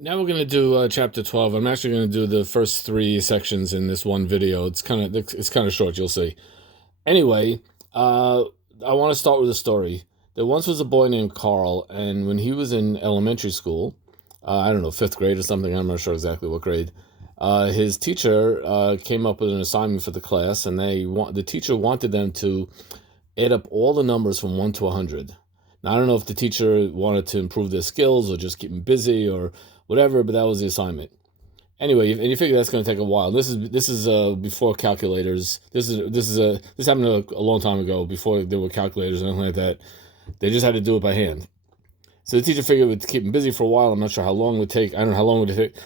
Now we're going to do chapter 12. I'm actually going to do the first three sections in this one video. It's kind of short, you'll see. Anyway, I want to start with a story. There once was a boy named Carl, and when he was in elementary school, I don't know, fifth grade or something, I'm not sure exactly what grade, his teacher came up with an assignment for the class, and the teacher wanted them to add up all the numbers from 1 to 100. Now, I don't know if the teacher wanted to improve their skills or just keep them busy or whatever, but that was the assignment. Anyway, and you figure that's going to take a while. This is before calculators. This happened a long time ago, before there were calculators and anything like that. They just had to do it by hand. So the teacher figured it would keep them busy for a while. I'm not sure how long it would take. I don't know how long would it take.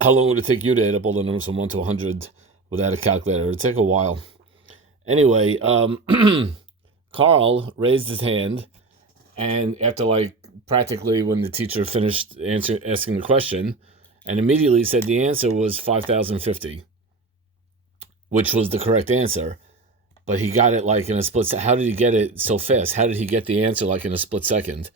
How long would it take you to add up all the numbers from 1 to 100 without a calculator? It would take a while. Anyway, Carl raised his hand, and after practically when the teacher finished asking the question, and immediately said the answer was 5,050, which was the correct answer. But he got it in a split second. How did he get it so fast? How did he get the answer in a split second?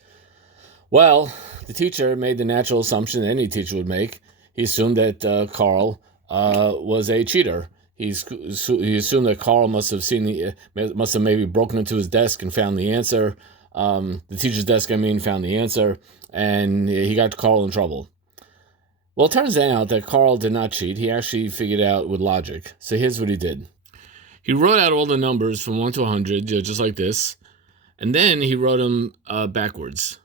Well, the teacher made the natural assumption any teacher would make. He assumed that Carl was a cheater. He assumed that Carl must have maybe broken into his desk and found the answer. The teacher's desk, found the answer, and he got Carl in trouble. Well, it turns out that Carl did not cheat. He actually figured out with logic. So here's what he did. He wrote out all the numbers from 1 to 100, just like this, and then he wrote them backwards.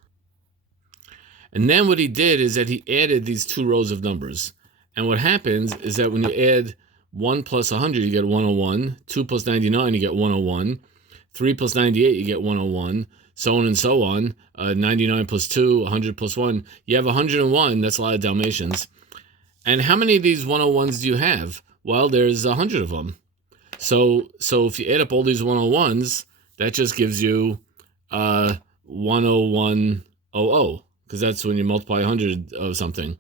And then what he did is that he added these two rows of numbers. And what happens is that when you add 1 plus 100, you get 101. 2 plus 99, you get 101. 3 plus 98, you get 101. So on and so on. 99 plus 2, 100 plus 1. You have 101. That's a lot of Dalmatians. And how many of these 101s do you have? Well, there's 100 of them. So if you add up all these 101s, that just gives you 10100, because that's when you multiply 100 of something.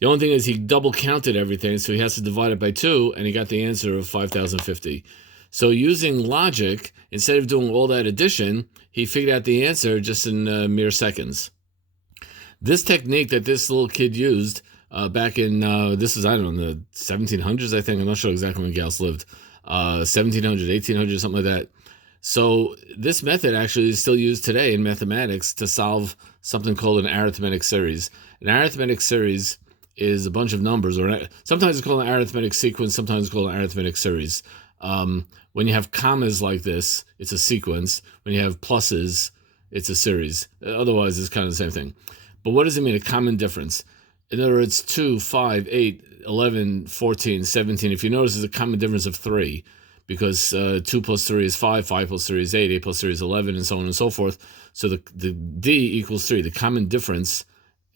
The only thing is he double counted everything, so he has to divide it by 2, and he got the answer of 5,050. So using logic, instead of doing all that addition, he figured out the answer just in mere seconds. This technique that this little kid used back in, this is, I don't know, the 1700s, I think. I'm not sure exactly when Gauss lived. 1700, 1800, something like that. So this method actually is still used today in mathematics to solve something called an arithmetic series. An arithmetic series is a bunch of numbers, or sometimes it's called an arithmetic sequence, sometimes it's called an arithmetic series. When you have commas like this, it's a sequence. When you have pluses, it's a series. Otherwise, it's kind of the same thing. But what does it mean, a common difference? In other words, 2, 5, 8, 11, 14, 17. If you notice, there's a common difference of 3, because 2 plus 3 is 5, 5 plus 3 is 8, 8 plus 3 is 11, and so on and so forth. So the D equals 3. The common difference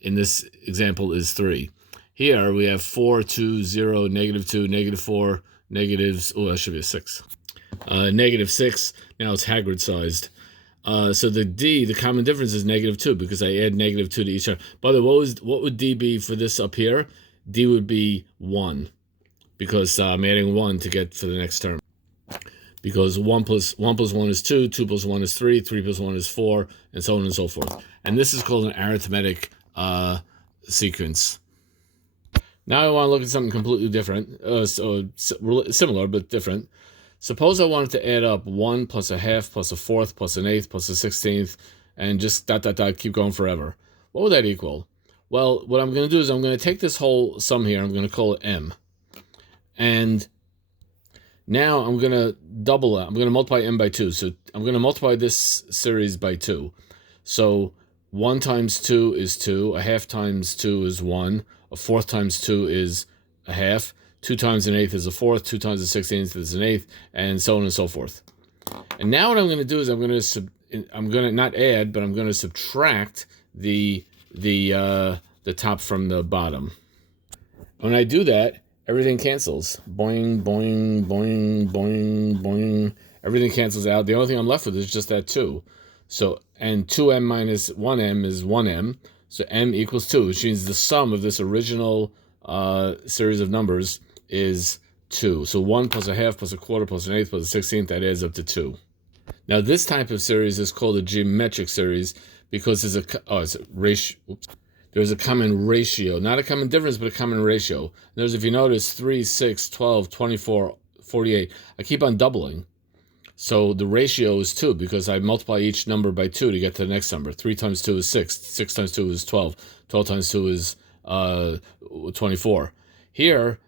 in this example is 3. Here we have 4, 2, 0, negative 2, negative 4, negatives. Oh, that should be a 6. Negative 6. Now it's Hagrid sized. So the D, the common difference is negative 2, because I add negative 2 to each term. By the way, what would D be for this up here? D would be 1, because I'm adding 1 to get for the next term. Because 1 plus 1 is 2, 2 plus 1 is 3, 3 plus 1 is 4, and so on and so forth. And this is called an arithmetic sequence. Now I want to look at something completely different, similar but different. Suppose I wanted to add up 1 plus a half plus a fourth plus an eighth plus a 16th, and just ... keep going forever. What would that equal? Well, what I'm going to do is I'm going to take this whole sum here, I'm going to call it M. And now I'm going to double it. I'm going to multiply M by 2. So I'm going to multiply this series by 2. So 1 times 2 is 2. A half times 2 is 1. A fourth times 2 is a half. 2 times an eighth is a fourth. 2 times a 16th is an eighth, and so on and so forth. And now what I'm going to do is I'm going to not add, but I'm going to subtract the top from the bottom. When I do that, everything cancels. Boing, boing, boing, boing, boing. Everything cancels out. The only thing I'm left with is just that 2. So, and 2m minus 1m is 1m. So m equals 2, which means the sum of this original series of numbers is 2. So 1 plus a half plus a quarter plus an eighth plus a 16th, that adds up to 2. Now this type of series is called a geometric series because there's a ratio. there's a common ratio, not a common difference, but a common ratio. There's, if you notice, 3, 6, 12, 24, 48. I keep on doubling. So the ratio is 2 because I multiply each number by 2 to get to the next number. 3 times 2 is 6. 6 times 2 is 12. 12 times 2 is 24. Here,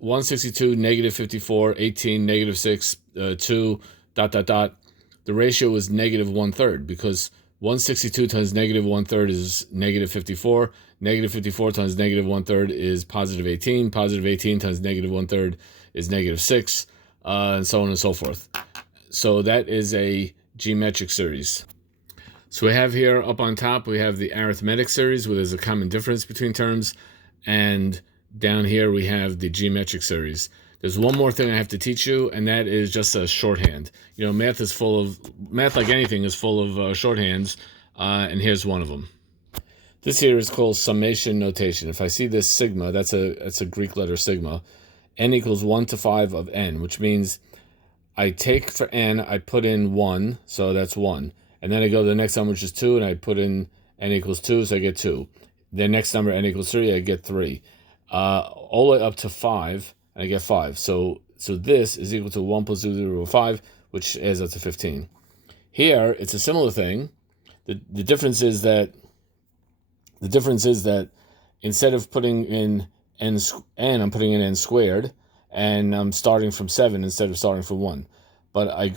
162, negative 54, 18, negative 6, 2, ... The ratio is negative 1/3 because 162 times negative 1/3 is negative 54. Negative 54 times negative 1/3 is positive 18. Positive 18 times negative 1/3 is negative 6, and so on and so forth. So that is a geometric series. So we have here up on top, we have the arithmetic series where there's a common difference between terms. And down here we have the geometric series. There's one more thing I have to teach you, and that is just a shorthand. You know, math, like anything, is full of shorthands, and here's one of them. This here is called summation notation. If I see this sigma, that's a Greek letter sigma. N equals 1 to 5 of n, which means I take for n, I put in 1, so that's 1. And then I go to the next number, which is 2, and I put in n equals 2, so I get 2. The next number, n equals 3, I get 3. All the way up to 5, and I get 5. So this is equal to 1 plus 2 to 5, which adds up to 15. Here, it's a similar thing. The difference is that instead of putting in n, I'm putting in n squared, and I'm starting from 7 instead of starting from 1. But I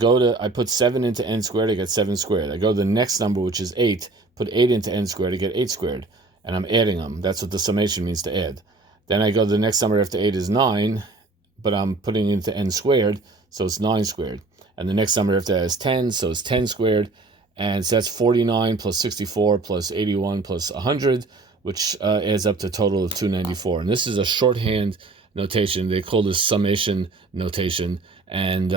put 7 into n squared, I get 7 squared. I go to the next number, which is 8, put 8 into n squared, I get 8 squared. And I'm adding them. That's what the summation means, to add. Then I go to the next number after 8 is 9, but I'm putting into n squared, so it's 9 squared. And the next number after that is 10, so it's 10 squared. And so that's 49 plus 64 plus 81 plus 100, which adds up to a total of 294. And this is a shorthand notation. They call this summation notation. And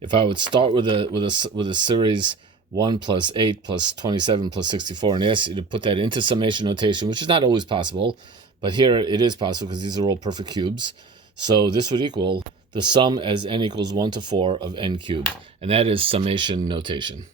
if I would start with a series 1 plus 8 plus 27 plus 64 and ask you to put that into summation notation, which is not always possible, but here it is possible because these are all perfect cubes. So this would equal the sum as n equals 1 to 4 of n cubed, and that is summation notation.